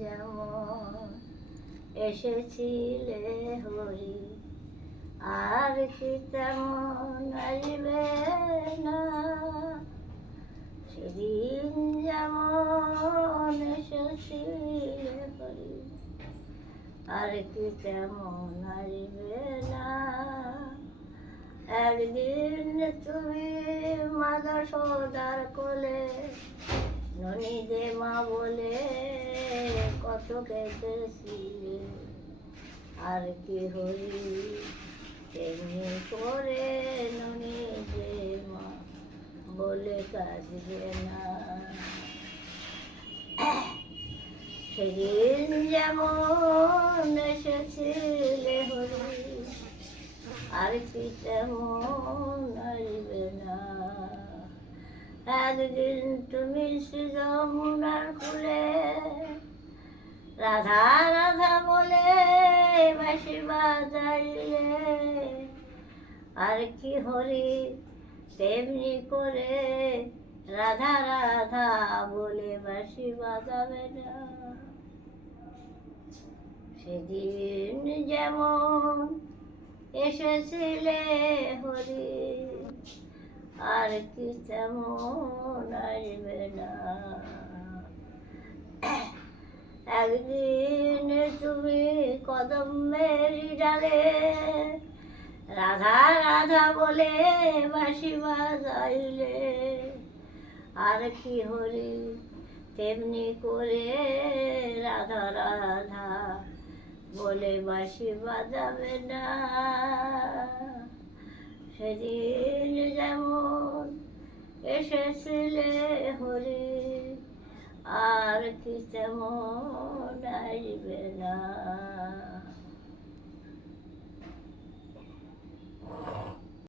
যেমন এসেছিলে হরি, আর কি তেমন আসবে না। সেদিন যেমন এসেছিলে হরি, আর কি তেমন আসবে না। একদিন তুমি মা যশোদার কোলে ননি দে মা বলে কত কেঁদেছিলে, আর কি হরি তেমনি করে ননি দে মা বলে কাঁদবে না। সেদিন যেমন এসেছিলে হরি, আর কি তেমন আসবে না। একদিন তুমি শ্রী যমুনার কূলে রাধা রাধা বলে বাঁশি বাজাইলে, আর কি হরি তেমনি করে রাধা রাধা বলে বাঁশি বাজাবে না। সেদিন যেমন এসেছিলে হরি, আর কি তেমন আসবে না। একদিন তুমি কদমের ডালে রাধা রাধা বলে বাঁশি বাজাইলে, আর কি হরি তেমনি করে রাধা রাধা বলে বাঁশি বাজাবে না। সেদিন যেমন এসেছিলে হরি, আর কি তেমন আসবে না।